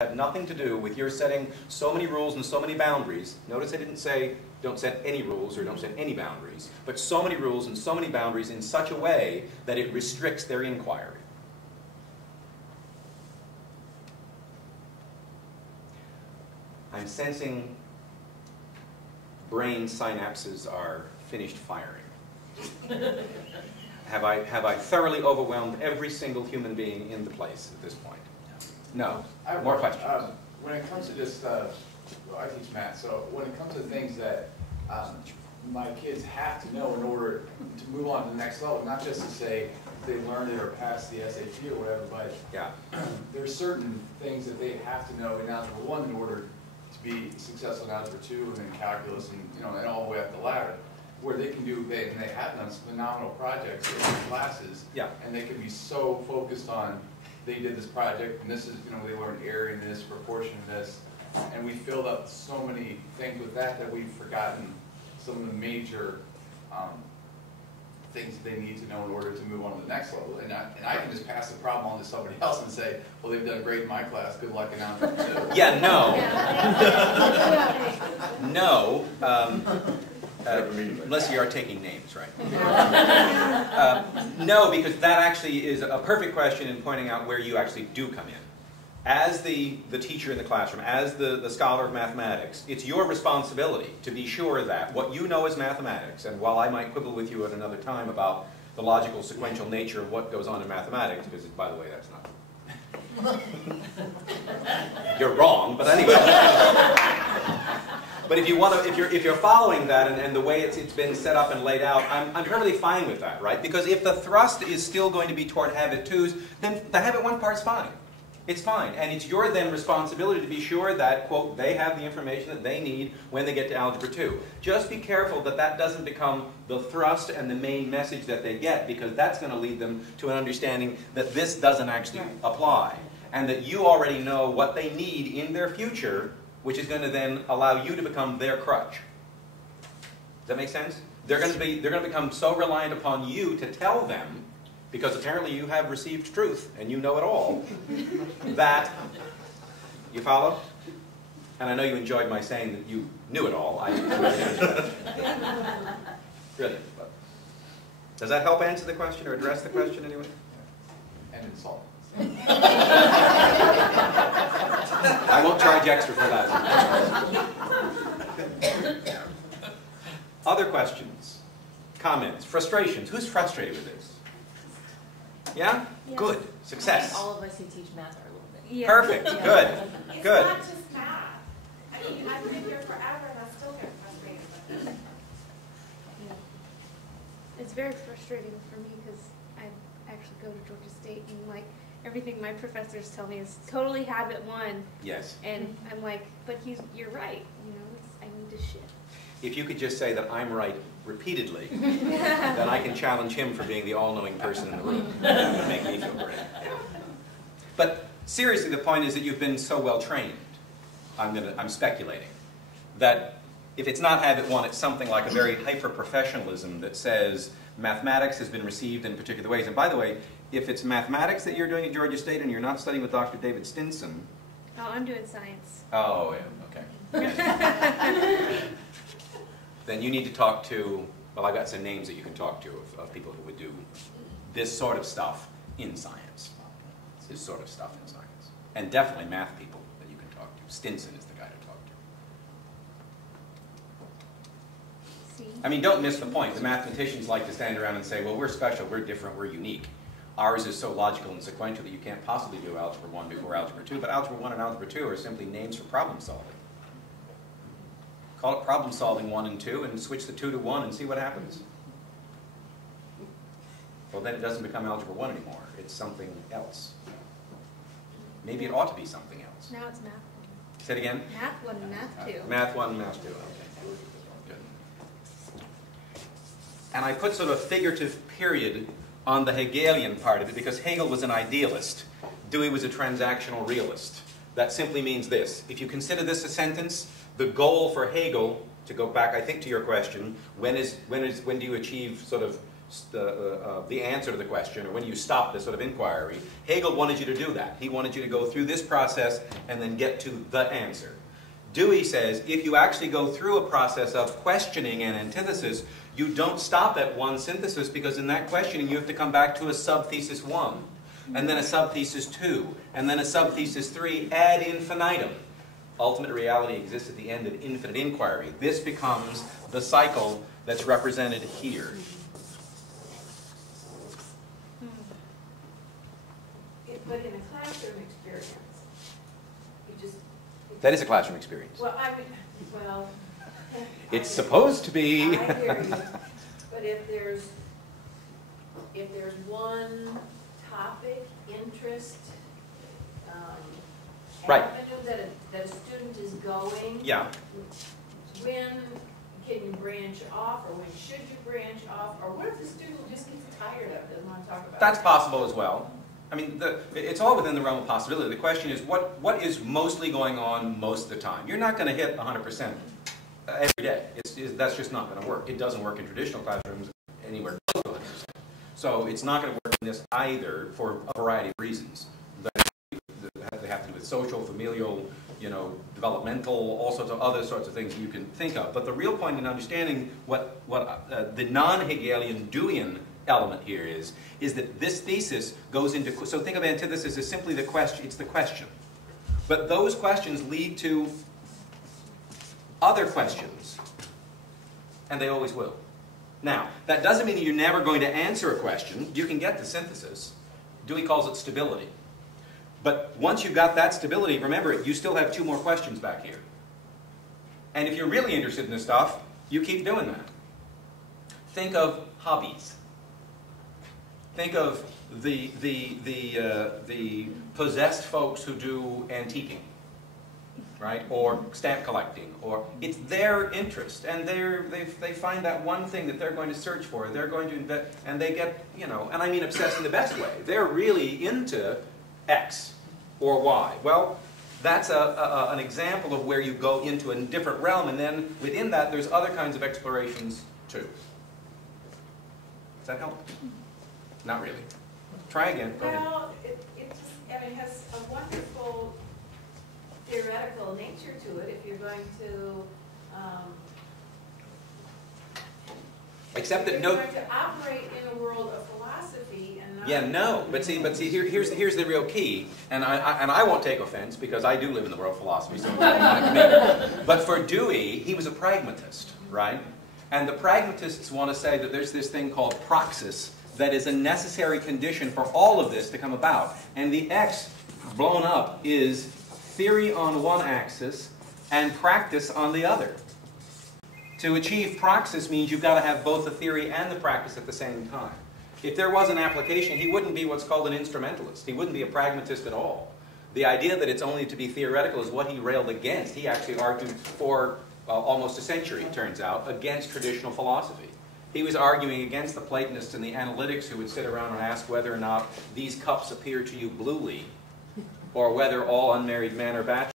Had nothing to do with your setting so many rules and so many boundaries. Notice I didn't say don't set any rules or don't set any boundaries, but so many rules and so many boundaries in such a way that it restricts their inquiry. I'm sensing brain synapses are finished firing. Have I thoroughly overwhelmed every single human being in the place at this point? No. More questions? When it comes to just, well, I teach math, so when it comes to things that my kids have to know in order to move on to the next level, not just to say they learned it or passed the SAT or whatever, but yeah, there's certain things that they have to know in Algebra 1 in order to be successful in Algebra 2 and then Calculus and, you know, and all the way up the ladder, where they can do, and they have done some phenomenal projects in classes, yeah, and they can be so focused on, they did this project, and this is, you know, they learned area in this, proportion in this, and we filled up so many things with that we've forgotten some of the major things that they need to know in order to move on to the next level. And I can just pass the problem on to somebody else and say, well, they've done great in my class, good luck in Algebra 2. Yeah, no. No. Unless you are taking names, right? No, because that actually is a perfect question in pointing out where you actually do come in. As the teacher in the classroom, as the scholar of mathematics, it's your responsibility to be sure that what you know as mathematics, and while I might quibble with you at another time about the logical sequential nature of what goes on in mathematics, because by the way, that's not... You're wrong, but anyway. But if you want to, if you're following that and the way it's been set up and laid out, I'm perfectly fine with that, right? Because if the thrust is still going to be toward habit 2s, then the habit 1 part's fine. It's fine, and it's your then responsibility to be sure that, quote, they have the information that they need when they get to Algebra 2. Just be careful that that doesn't become the thrust and the main message that they get, because that's going to lead them to an understanding that this doesn't actually apply, and that you already know what they need in their future, which is going to then allow you to become their crutch. Does that make sense? They're going to become so reliant upon you to tell them, because apparently you have received truth and you know it all, that, you follow? And I know you enjoyed my saying that you knew it all. Really. But does that help answer the question or address the question anyway? And insult. I won't charge extra for that. Other questions? Comments? Frustrations? Who's frustrated with this? Yeah? Yes. Good. Success. I think all of us who teach math are a little bit. Yeah. Perfect. Yeah. Good. It's Good. not just math. I mean, I've been here forever and I still get frustrated with it. Yeah. It's very frustrating for me because I actually go to Georgia State and like everything my professors tell me is totally habit 1. Yes. And I'm like, but you're right. You know, I need to shift. If you could just say that I'm right repeatedly, then I can challenge him for being the all-knowing person in the room. That would make me feel great. But seriously, the point is that you've been so well trained, I'm speculating, that if it's not habit 1, it's something like a very hyper-professionalism that says mathematics has been received in particular ways. And by the way, if it's mathematics that you're doing at Georgia State and you're not studying with Dr. David Stinson... Oh, I'm doing science. Oh, yeah, okay. Then you need to talk to, well, I've got some names that you can talk to of people who would do this sort of stuff in science. This sort of stuff in science. And definitely math people that you can talk to. Stinson is the guy to talk to. See? I mean, don't miss the point. The mathematicians like to stand around and say, well, we're special, we're different, we're unique. Ours is so logical and sequential that you can't possibly do Algebra 1 before Algebra 2. But Algebra 1 and Algebra 2 are simply names for problem solving. Call it problem solving 1 and 2 and switch the 2 to 1 and see what happens. Well, then it doesn't become Algebra 1 anymore. It's something else. Maybe it ought to be something else. Now it's math 1. Say it again? Math 1 and math 2. Math 1 and math 2. Okay. Good. And I put sort of a figurative period on the Hegelian part of it because Hegel was an idealist. Dewey was a transactional realist. That simply means this. If you consider this a sentence, the goal for Hegel, to go back, I think, to your question, when do you achieve sort of the answer to the question, or when you stop this sort of inquiry, Hegel wanted you to do that. He wanted you to go through this process and then get to the answer. Dewey says if you actually go through a process of questioning and antithesis, you don't stop at one synthesis, because in that questioning you have to come back to a subthesis 1, and then a subthesis 2, and then a subthesis 3 ad infinitum. Ultimate reality exists at the end of infinite inquiry. This becomes the cycle that's represented here. But in a classroom experience, you just... That is a classroom experience. Well, I mean, well... It's supposed to be. I hear you. But if there's one topic, interest, right. avenue that a student is going, Yeah. when can you branch off, or when should you branch off, or what if the student just gets tired of it, doesn't want to talk about it? That's possible as well. I mean, it's all within the realm of possibility. The question is, what is mostly going on most of the time? You're not going to hit 100% every day. That's just not going to work. It doesn't work in traditional classrooms anywhere close to 100%. So it's not going to work in this either, for a variety of reasons. They have to do with social, familial, developmental, all sorts of other sorts of things you can think of. But the real point in understanding what the non-Hegelian Deweyan element here is that this thesis goes into, so think of antithesis as simply the question, it's the question. But those questions lead to other questions, and they always will. Now, that doesn't mean you're never going to answer a question. You can get the synthesis. Dewey calls it stability. But once you've got that stability, remember, you still have 2 more questions back here. And if you're really interested in this stuff, you keep doing that. Think of hobbies. Think of the possessed folks who do antiquing, right? Or stamp collecting, or it's their interest, and they find that one thing that they're going to search for. They're going to invest, and they get, and I mean obsessed in the best way. They're really into X or Y. Well, that's an example of where you go into a different realm, and then within that there's other kinds of explorations too. Does that help? Not really. Try again. Go ahead. Well, it has a wonderful theoretical nature to it if you're going to Except that you're going to operate in a world of philosophy and not... Yeah, no. But see, here's the real key, and I won't take offense because I do live in the world of philosophy, so it's not to me. But for Dewey, he was a pragmatist, right? And the pragmatists want to say that there's this thing called praxis that is a necessary condition for all of this to come about. And the X blown up is theory on one axis and practice on the other. To achieve praxis means you've got to have both the theory and the practice at the same time. If there was an application, he wouldn't be what's called an instrumentalist. He wouldn't be a pragmatist at all. The idea that it's only to be theoretical is what he railed against. He actually argued for almost a century, it turns out, against traditional philosophy. He was arguing against the Platonists and the analytics who would sit around and ask whether or not these cups appear to you bluely, or whether all unmarried men are bachelors.